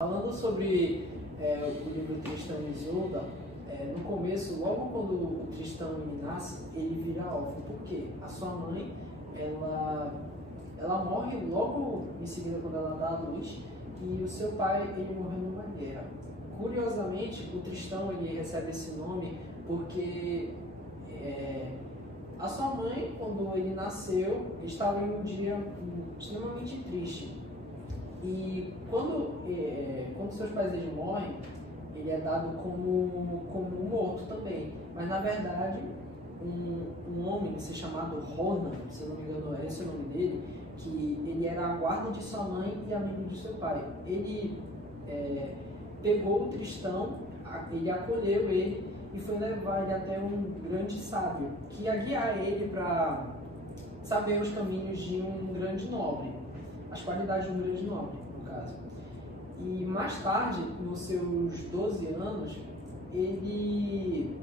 Falando sobre o livro Tristão e Isolda, no começo, logo quando o Tristão nasce, ele vira órfão. Por quê? A sua mãe, ela morre logo em seguida quando ela dá à luz, e o seu pai, ele morreu numa guerra. Curiosamente, o Tristão, ele recebe esse nome porque a sua mãe, quando ele nasceu, estava em um dia extremamente triste. E quando seus pais eles morrem, ele é dado como morto também. Mas na verdade, um homem se chamado Ronan, se eu não me engano é esse o nome dele, que ele era a guarda de sua mãe e amigo de seu pai. Ele pegou o Tristão, ele acolheu ele e foi levar ele até um grande sábio, que ia guiar ele para saber os caminhos de um grande nobre, as qualidades de um grande nobre, no caso. E mais tarde, nos seus 12 anos, ele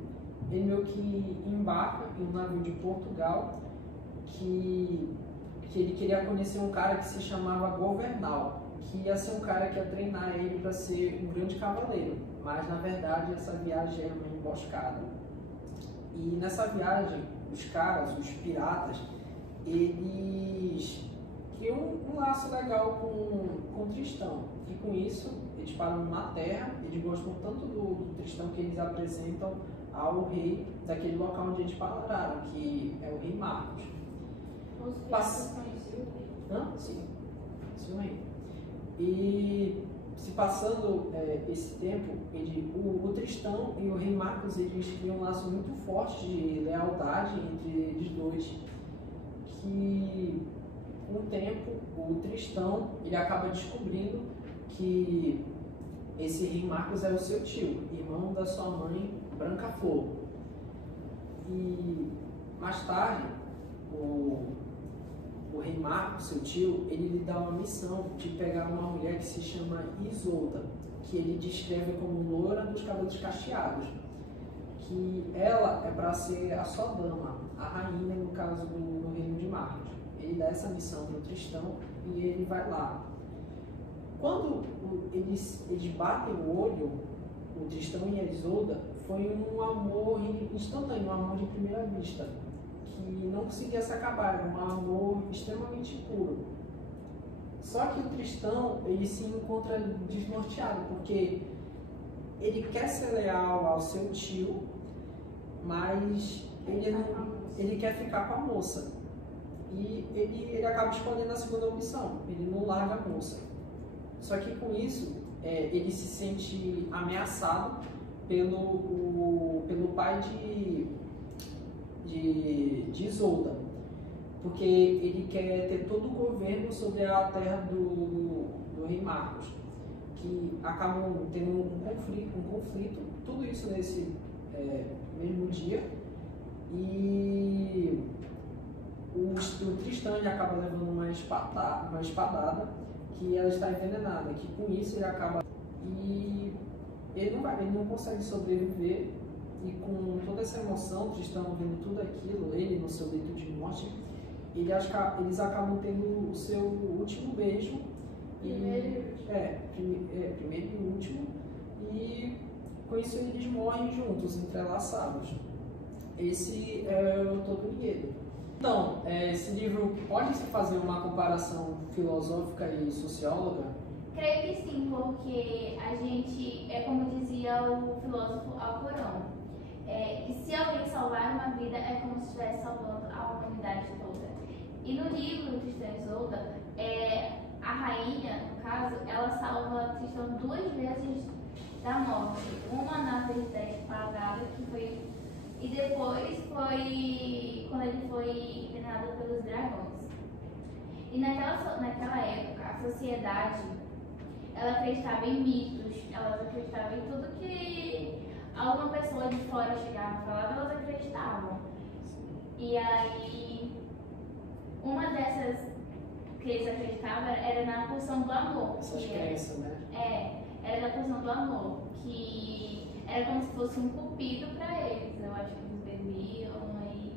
meio que embarca em um navio de Portugal que ele queria conhecer um cara que se chamava Governal, que ia ser um cara que ia treinar ele para ser um grande cavaleiro. Mas, na verdade, essa viagem era uma emboscada. E nessa viagem, os caras, os piratas, eles criam um laço legal com o Tristão. E com isso, eles param na terra, eles gostam tanto do Tristão que eles apresentam ao rei daquele local onde eles pararam, que é o rei Marcos. Os piratas conheciam o rei? Sim, isso aí. E se passando esse tempo, o Tristão e o rei Marcos, eles criam um laço muito forte de lealdade entre eles dois, que com o tempo o Tristão ele acaba descobrindo que esse rei Marcos é o seu tio, irmão da sua mãe Branca Flor. E mais tarde o rei Marcos, seu tio, ele lhe dá uma missão de pegar uma mulher que se chama Isolda, que ele descreve como loura dos cabelos cacheados, que ela é para ser a sua dama, a rainha, no caso do reino de Marcos. Ele dá essa missão para o Tristão e ele vai lá. Quando eles batem o olho, o Tristão e a Isolda, foi um amor instantâneo, um amor de primeira vista, que não conseguia se acabar, era um amor extremamente puro. Só que o Tristão, ele se encontra desnorteado, porque ele quer ser leal ao seu tio, mas ele quer ficar com a moça. E ele acaba escolhendo a segunda opção, ele não larga a moça. Só que com isso, ele se sente ameaçado pelo pai de Isolda, porque ele quer ter todo o governo sobre a terra do rei Marcos, que acabam tendo um conflito, tudo isso nesse mesmo dia, e o Tristão ele acaba levando uma espadada, que ela está envenenada, que com isso ele acaba e ele não consegue sobreviver. E com toda essa emoção, Tristão vendo tudo aquilo, ele no seu leito de morte, eles acabam tendo o seu último beijo. Primeiro e último. E com isso eles morrem juntos, entrelaçados. Esse é todo o enredo. Então, esse livro pode-se fazer uma comparação filosófica e socióloga? Creio que sim, porque a gente, como dizia o filósofo Alcorão, que se alguém salvar uma vida é como se estivesse salvando a humanidade toda. E no livro Tristão e Isolda, a rainha, no caso, ela salva Tristão 2 vezes da morte. Uma na vez da espadada, e depois foi quando ele foi envenenado pelos dragões. E naquela época, a sociedade, ela acreditava em mitos, ela acreditava em tudo que alguma pessoa de fora chegava e falava, elas acreditavam. E aí, uma dessas que eles acreditavam era na porção do amor. Essas crenças, né? Era na porção do amor, que era como se fosse um cupido para eles. Eu acho que eles bebiam e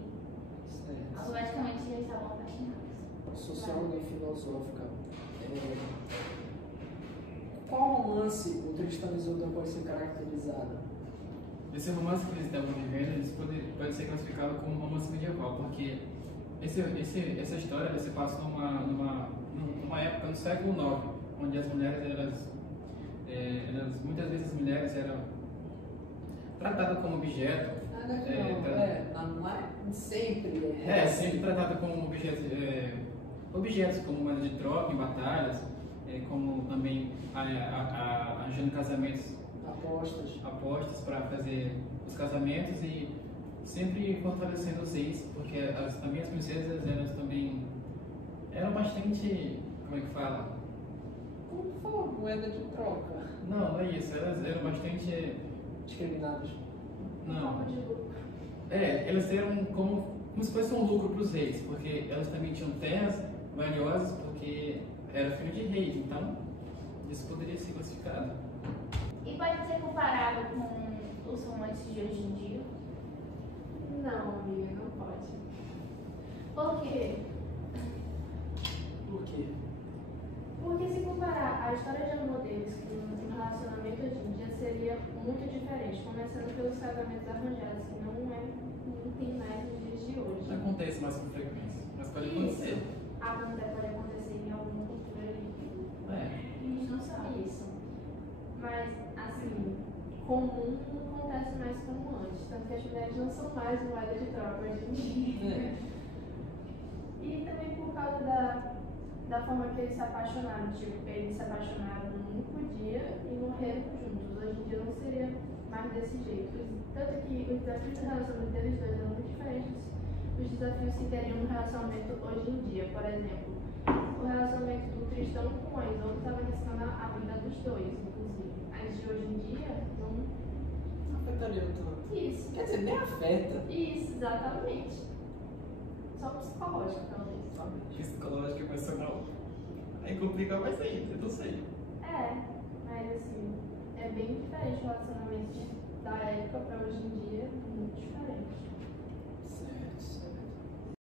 automaticamente eles estavam apaixonados. Socióloga e filosófica. qual romance o Tristão e Isolda pode ser caracterizado? Esse romance que eles estavam vivendo, pode ser classificado como um romance medieval, porque essa história se passa numa época do século IX, onde as mulheres, muitas vezes as mulheres eram tratadas como objeto. Não é sempre. Sempre tratadas como objetos como moeda de troca em batalhas, como também arranjando casamentos, apostas para fazer os casamentos e sempre fortalecendo os reis, porque também as princesas elas também eram bastante, como é que fala? Como for, moeda de troca. Não é isso, elas eram bastante discriminadas. Não. Elas eram como se fosse um lucro para os reis, porque elas também tinham terras valiosas, porque era filho de reis, então isso poderia ser classificado. E pode ser comparado com os romances de hoje em dia? Não, amiga, não pode. Por quê? Por quê? Porque se comparar a história de amor deles com um relacionamento hoje em dia seria muito diferente, começando pelos casamentos arranjados, que não tem mais nos dias de hoje. Não acontece mais com frequência, mas pode acontecer. Pode acontecer em alguma cultura ali. A gente não sabe isso. Mas, assim, comum não acontece mais como antes. Tanto que as mulheres não são mais moeda de troca hoje em dia. E também por causa da forma que eles se apaixonaram. Tipo, eles se apaixonaram num único dia e morreram juntos. Hoje em dia não seria mais desse jeito. Tanto que os desafios do relacionamento deles dois eram muito diferentes dos desafios que teriam no relacionamento hoje em dia. Por exemplo, o relacionamento do Tristão com a Isolda estava arriscando a vida dos dois, inclusive. As de hoje em dia não Afetaria tanto. Isso. Quer dizer, nem afeta. Isso, exatamente. Só psicológico, talvez. Psicológico e emocional. Aí complica mais ainda, eu não sei. Mas assim, é bem diferente o relacionamento da época para hoje em dia, muito diferente. Certo.